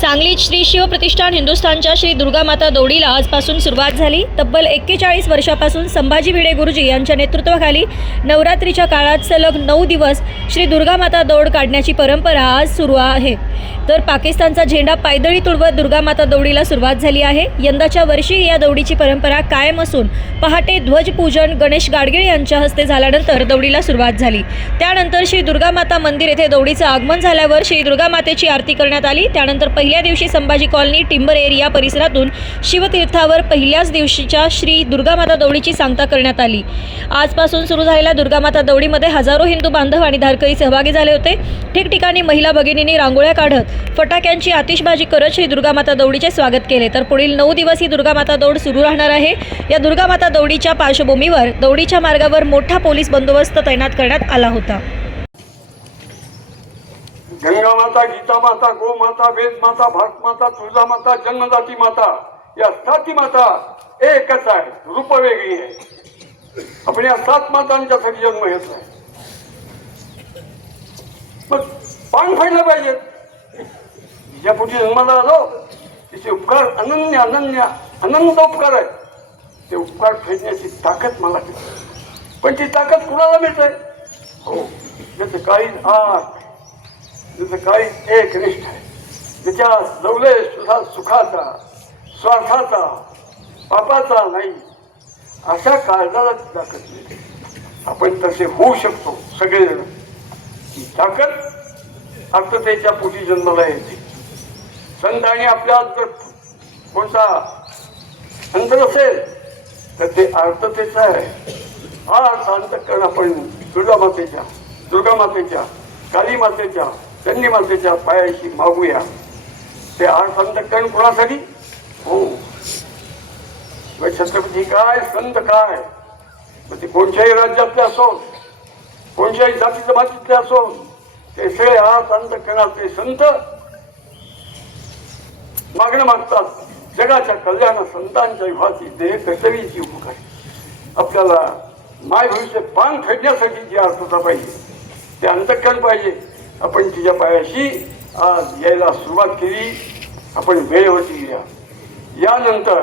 सांगलीत श्री शिवप्रतिष्ठान हिंदुस्थानच्या श्री दुर्गामाता दौडीला आजपासून सुरुवात झाली. तब्बल एक्केचाळीस वर्षापासून संभाजी भिडे गुरुजी यांच्या नेतृत्वाखाली नवरात्रीच्या काळात सलग नऊ दिवस श्री दुर्गामाता दौड काढण्याची परंपरा आज सुरू आहे. तर पाकिस्तानचा झेंडा पायदळी तुडवत दुर्गामाता दौडीला सुरुवात झाली आहे. यंदाच्या वर्षी या दौडीची परंपरा कायम असून पहाटे ध्वजपूजन गणेश गाडगीळ यांच्या हस्ते झाल्यानंतर दौडीला सुरुवात झाली. त्यानंतर श्री दुर्गामाता मंदिर येथे दौडीचं आगमन झाल्यावर श्री दुर्गामातेची आरती करण्यात आली. त्यानंतर पहिल्या दिवशी संभाजी कॉलनी टिंबर एरिया परिसरातून शिवतीर्थावर पहिल्याच दिवशीच्या श्री दुर्गामाता दौडीची सांगता करण्यात आली. आजपासून सुरू झालेल्या दुर्गामाता दौडीमध्ये हजारो हिंदू बांधव आणि धारकरी सहभागी झाले होते. ठिकठिकाणी महिला भगिनींनी रांगोळ्या काढत फटाक्यांची आतिषबाजी करत श्री दुर्गामाता दौडीचे स्वागत केले. तर पुढील नऊ दिवस ही दुर्गामाता दौड सुरू राहणार आहे. या दुर्गामाता दौडीच्या पार्श्वभूमीवर दौडीच्या मार्गावर मोठा पोलीस बंदोबस्त तैनात करण्यात आला होता. गंगा माता गीता माता गो माता वेद माता भारत माता तुळजा माता जन्मदाती माता या साती माता एकच आहे. रूप वेगळी आहे. आपण या सात मातांच्यासाठी जन्म घेतलाय मग पान फाडलं पाहिजे. ज्या पुढे जन्माला आलो तिचे उपकार अनन्य अनन्य अनंत उपकार आहेत. ते उपकार फेडण्याची ताकद मला पण ती ताकद कुणाला मिळते? हो त्याचं काही आठ त्याचं काही एक निष्ठ आहे. त्याच्या लवले सुद्धा सुखाचा स्वार्थाचा पापाचा नाही. अशा काळजाला ताकद मिळते. आपण तसे होऊ शकतो सगळेजण. ही ताकद अर्थतेच्या पोटी जन्माला येते. संतांनी आपल्या जर कोणता अंतर असेल तर ते अर्थतेचा आहे. हा अर्थ अंतकरण आपण दुर्गा मातेच्या दुर्गा मातेच्या काली मातेच्या चंडी मातेच्या पायाशी मागूया. ते संत अंतकरण कोणासाठी? हो. मग छत्रपती काय? संत काय? मग ते कोणत्याही राज्यातले असो कोणत्याही जाती जमातीतले असो ते सगळे हा संत कणाचे संत मागणं मागतात. जगाच्या कल्याण संतांच्या युवाची देह कर्तव्याची उपकार आपल्याला माय भविष्य पान फेडण्यासाठी जी अर्थता पाहिजे ते अंतकरण पाहिजे. आपण तिच्या पायाशी आज यायला सुरुवात केली. आपण वेळेवरती या यानंतर